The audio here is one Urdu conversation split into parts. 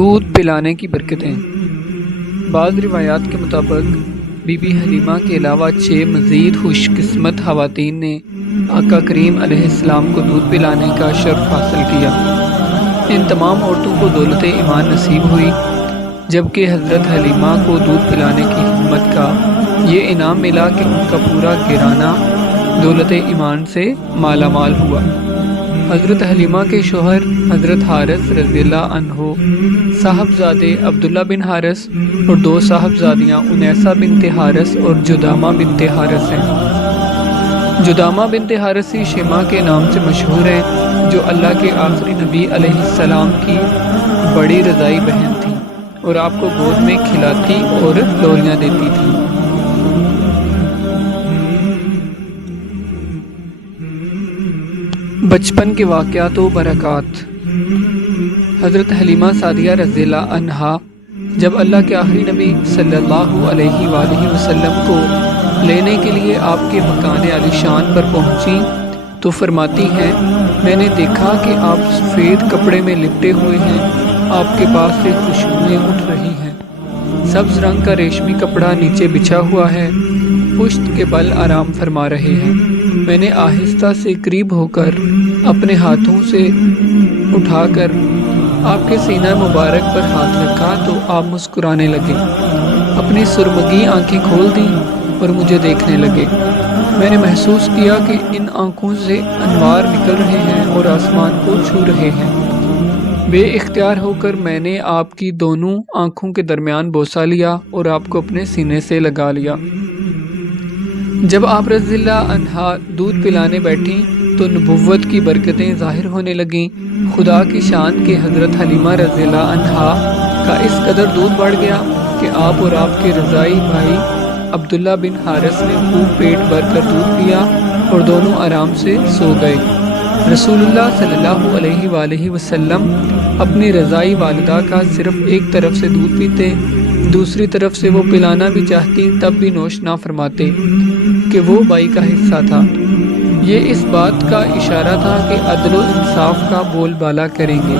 دودھ پلانے کی برکتیں۔ بعض روایات کے مطابق بی بی حلیمہ کے علاوہ 6 مزید خوش قسمت خواتین نے آقا کریم علیہ السلام کو دودھ پلانے کا شرف حاصل کیا۔ ان تمام عورتوں کو دولت ایمان نصیب ہوئی، جبکہ حضرت حلیمہ کو دودھ پلانے کی ہمت کا یہ انعام ملا کہ ان کا پورا گھرانہ دولت ایمان سے مالا مال ہوا۔ حضرت حلیمہ کے شوہر حضرت حارث رضی اللہ عنہ صاحبزادے عبداللہ بن حارث اور 2 صاحبزادیاں انیسہ بنت حارث اور جدامہ بنت حارث ہیں۔ جدامہ بنت حارث شیمہ کے نام سے مشہور ہیں، جو اللہ کے آخری نبی علیہ السلام کی بڑی رضائی بہن تھی اور آپ کو گود میں کھلاتی اور لوریاں دیتی تھی۔ بچپن کے واقعات و برکات۔ حضرت حلیمہ سعدیہ رضی اللہ عنہا جب اللہ کے آخری نبی صلی اللہ علیہ وآلہ وسلم کو لینے کے لیے آپ کے مکان عالی شان پر پہنچیں تو فرماتی ہیں، میں نے دیکھا کہ آپ سفید کپڑے میں لپٹے ہوئے ہیں، آپ کے پاس سے خوشبوئیں اٹھ رہی ہیں، سبز رنگ کا ریشمی کپڑا نیچے بچھا ہوا ہے، پشت کے بل آرام فرما رہے ہیں۔ میں نے آہستہ سے قریب ہو کر اپنے ہاتھوں سے اٹھا کر آپ کے سینہ مبارک پر ہاتھ رکھا تو آپ مسکرانے لگے، اپنی سرمگی آنکھیں کھول دیں اور مجھے دیکھنے لگے۔ میں نے محسوس کیا کہ ان آنکھوں سے انوار نکل رہے ہیں اور آسمان کو چھو رہے ہیں۔ بے اختیار ہو کر میں نے آپ کی دونوں آنکھوں کے درمیان بوسہ لیا اور آپ کو اپنے سینے سے لگا لیا۔ جب آپ رضی اللہ عنہا دودھ پلانے بیٹھیں تو نبوت کی برکتیں ظاہر ہونے لگیں۔ خدا کی شان کے حضرت حلیمہ رضی اللہ عنہا کا اس قدر دودھ بڑھ گیا کہ آپ اور آپ کے رضائی بھائی عبداللہ بن حارث نے خوب پیٹ بھر کر دودھ پیا اور دونوں آرام سے سو گئے۔ رسول اللہ صلی اللہ علیہ وآلہ وسلم اپنی رضائی والدہ کا صرف ایک طرف سے دودھ پیتے، دوسری طرف سے وہ پلانا بھی چاہتی تب بھی نوش نہ فرماتے کہ وہ بائی کا حصہ تھا۔ یہ اس بات کا اشارہ تھا کہ عدل و انصاف کا بول بالا کریں گے۔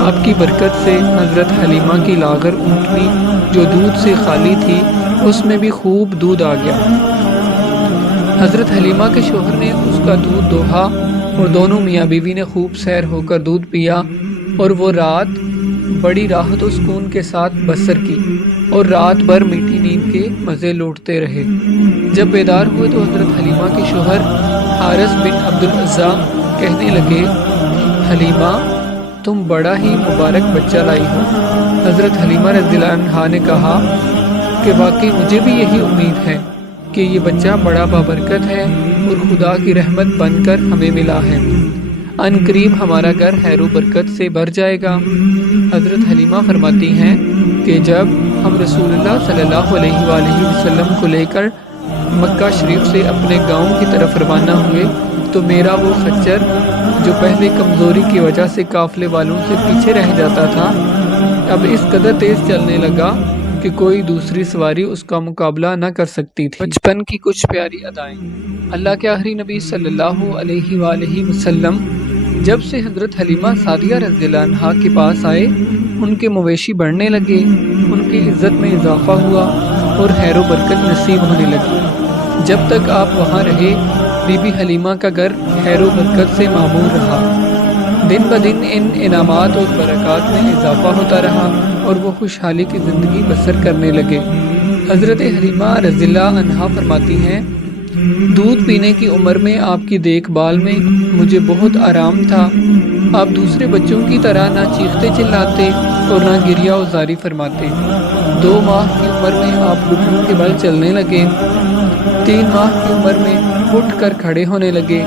آپ کی برکت سے حضرت حلیمہ کی لاغر اونٹنی جو دودھ سے خالی تھی اس میں بھی خوب دودھ آ گیا۔ حضرت حلیمہ کے شوہر نے اس کا دودھ دوہا اور دونوں میاں بیوی نے خوب سیر ہو کر دودھ پیا اور وہ رات بڑی راحت و سکون کے ساتھ بسر کی اور رات بھر میٹھی نیند کے مزے لوٹتے رہے۔ جب بیدار ہوئے تو حضرت حلیمہ کے شوہر حارث بن عبدالعزیٰ کہنے لگے، حلیمہ تم بڑا ہی مبارک بچہ لائی ہو۔ حضرت حلیمہ رضی اللہ عنہا نے کہا کہ واقعی مجھے بھی یہی امید ہے کہ یہ بچہ بڑا بابرکت ہے اور خدا کی رحمت بن کر ہمیں ملا ہے، ان قریب ہمارا گھر خیر و برکت سے بھر جائے گا۔ حضرت حلیمہ فرماتی ہیں کہ جب ہم رسول اللہ صلی اللہ علیہ وآلہ وسلم کو لے کر مکہ شریف سے اپنے گاؤں کی طرف روانہ ہوئے تو میرا وہ خچر جو پہلے کمزوری کی وجہ سے قافلے والوں سے پیچھے رہ جاتا تھا اب اس قدر تیز چلنے لگا کہ کوئی دوسری سواری اس کا مقابلہ نہ کر سکتی تھی۔ بچپن کی کچھ پیاری ادائیں۔ اللہ کے آخری نبی صلی اللہ علیہ وآلہ وسلم جب سے حضرت حلیمہ سعدیہ رضی اللہ عنہا کے پاس آئے ان کے مویشی بڑھنے لگے، ان کی عزت میں اضافہ ہوا اور خیر و برکت نصیب ہونے لگی۔ جب تک آپ وہاں رہے بی بی حلیمہ کا گھر خیر و برکت سے معمور رہا۔ دن بدن ان انعامات اور برکات میں اضافہ ہوتا رہا اور وہ خوشحالی کی زندگی بسر کرنے لگے۔ حضرت حلیمہ رضی اللہ عنہا فرماتی ہیں، دودھ پینے کی عمر میں آپ کی دیکھ بھال میں مجھے بہت آرام تھا۔ آپ دوسرے بچوں کی طرح نہ چیختے چلاتے اور نہ گریہ و زاری فرماتے۔ 2 ماہ کی عمر میں آپ گھٹنوں کے بل چلنے لگے، 3 ماہ کی عمر میں اٹھ کر کھڑے ہونے لگے،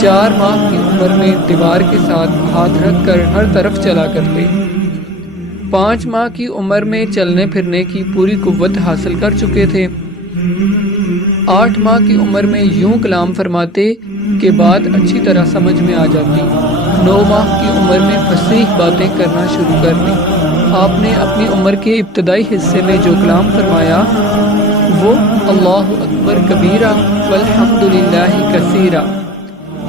4 ماہ کی عمر میں دیوار کے ساتھ ہاتھ رکھ کر ہر طرف چلا کرتے، 5 ماہ کی عمر میں چلنے پھرنے کی پوری قوت حاصل کر چکے تھے، 8 ماہ کی عمر میں یوں کلام فرماتے کہ بات اچھی طرح سمجھ میں آ جاتی، 9 ماہ کی عمر میں فصیح باتیں کرنا شروع کر دی۔ آپ نے اپنی عمر کے ابتدائی حصے میں جو کلام فرمایا وہ اللہ اکبر کبیرہ والحمد للہ کثیرہ،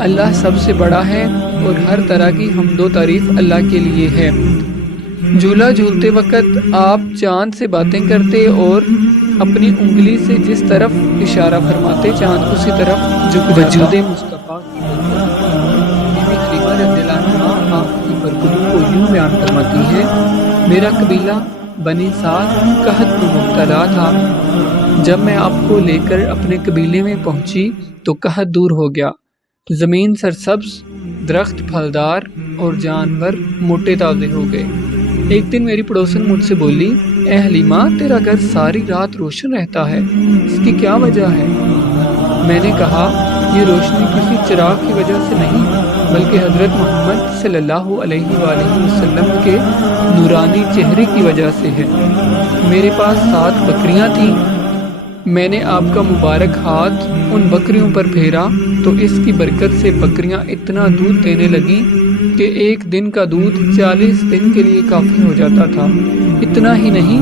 اللہ سب سے بڑا ہے اور ہر طرح کی حمد و تعریف اللہ کے لیے ہے۔ جھولا جھولتے وقت آپ چاند سے باتیں کرتے اور اپنی انگلی سے جس طرف اشارہ فرماتے چاند اسی طرف جھک جاتا۔ وجود مصطفیٰ کی بی بی حلیمہ رضی اللہ عنہا آپ کی برکتوں کو یوں بیان فرماتی ہے: میرا قبیلہ بنی سعد قحط میں مبتلا تھا۔ جب میں آپ کو لے کر اپنے قبیلے میں پہنچی تو قحط دور ہو گیا، زمین سرسبز، درخت پھلدار اور جانور موٹے تازے ہو گئے۔ ایک دن میری پڑوسن مجھ سے بولی: اے حلیمہ، تیرا گھر ساری رات روشن رہتا ہے، اس کی کیا وجہ ہے؟ میں نے کہا: یہ روشنی کسی چراغ کی وجہ سے نہیں بلکہ حضرت محمد صلی اللہ علیہ وآلہ وسلم کے نورانی چہرے کی وجہ سے ہے۔ میرے پاس 7 بکریاں تھیں، میں نے آپ کا مبارک ہاتھ ان بکریوں پر پھیرا تو اس کی برکت سے بکریاں اتنا دودھ دینے لگیں کہ ایک دن کا دودھ 40 دن کے لیے کافی ہو جاتا تھا۔ اتنا ہی نہیں،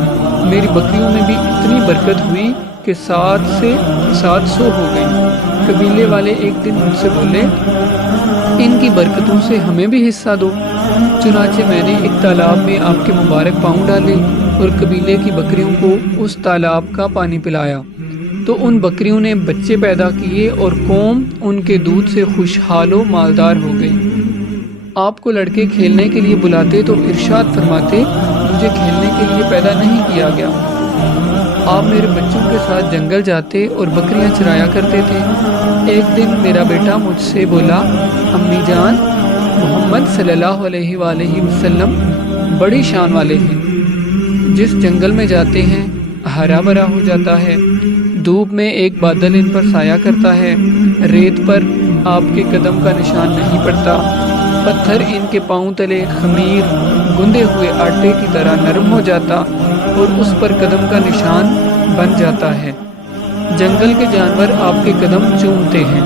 میری بکریوں میں بھی اتنی برکت ہوئی کہ 7 سے 700 ہو گئی۔ قبیلے والے ایک دن مجھ سے بولے: ان کی برکتوں سے ہمیں بھی حصہ دو۔ چنانچہ میں نے ایک تالاب میں آپ کے مبارک پاؤں ڈالے اور قبیلے کی بکریوں کو اس تالاب کا پانی پلایا تو ان بکریوں نے بچے پیدا کیے اور قوم ان کے دودھ سے خوشحال و مالدار ہو گئی۔ آپ کو لڑکے کھیلنے کے لیے بلاتے تو ارشاد فرماتے: مجھے کھیلنے کے لیے پیدا نہیں کیا گیا۔ آپ میرے بچوں کے ساتھ جنگل جاتے اور بکریاں چرایا کرتے تھے۔ ایک دن میرا بیٹا مجھ سے بولا: امی جان، محمد صلی اللہ علیہ وآلہ وسلم بڑی شان والے ہیں، جس جنگل میں جاتے ہیں ہرا بھرا ہو جاتا ہے، دھوپ میں ایک بادل ان پر سایہ کرتا ہے، ریت پر آپ کے قدم کا نشان نہیں پڑتا، پتھر ان کے پاؤں تلے خمیر گندے ہوئے آٹے کی طرح نرم ہو جاتا اور اس پر قدم کا نشان بن جاتا ہے، جنگل کے جانور آپ کے قدم چومتے ہیں۔